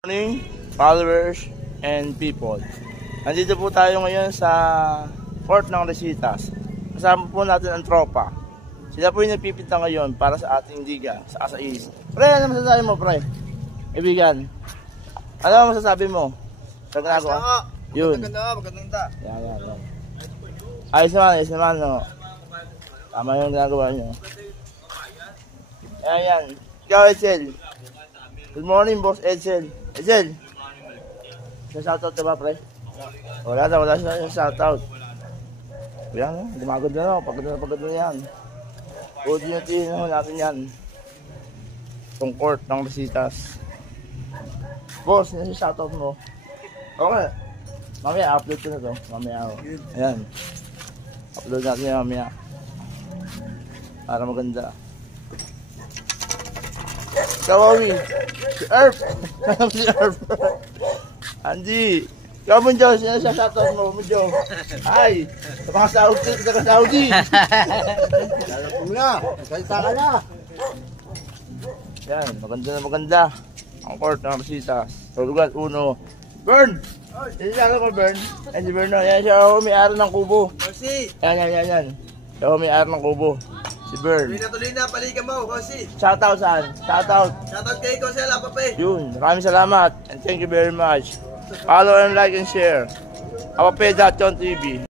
Morning, followers and people. Nandito po tayo ngayon sa Fort ng Resitas. Kasama po natin ang tropa. Sila po yung nagpipinta ngayon para sa ating liga sa Asais. Pre, ano masasabi mo, pre? Ibigan. Ano masasabi mo? Sa ginagawa? Yun. Maganda. Yan. Ayos naman, no? Tama yung ginagawa nyo. Yan. Ikaw, Edsel. Good morning, boss Edsel. Edsel, sa shoutout ka ba, pre? Wala siya shoutout. Yan, dumagod na, pagod na yan. Uti natin yan. Itong court ng Resitas. Boss, yan sa shoutout mo. Okay. Mamaya, upload ko na to. Mamaya ako. Ayan. Upload natin yan mamaya. Para maganda. Kawawi. Si Erp. Si Erp. Andy. Ikaw mo, Diyos. Yan siya shoutout mo. Ay. Sa mga Saudi. Alam ko na. Salita ka na. Yan. Maganda. Ang court ng Resitas. Tulugan, uno. Bern! Yan mo, Bern. Yan si Bern. Yan siya may-ari ng kubo. Kosi. Yan. Siya may-ari ng kubo. Si Bern. Tuloy na. Palikan mo, Kosi. Shoutout saan? Shoutout. Shoutout kay Kosi Lapape. Yun. Maraming salamat. And thank you very much. Follow and like and share. Apape.com TV.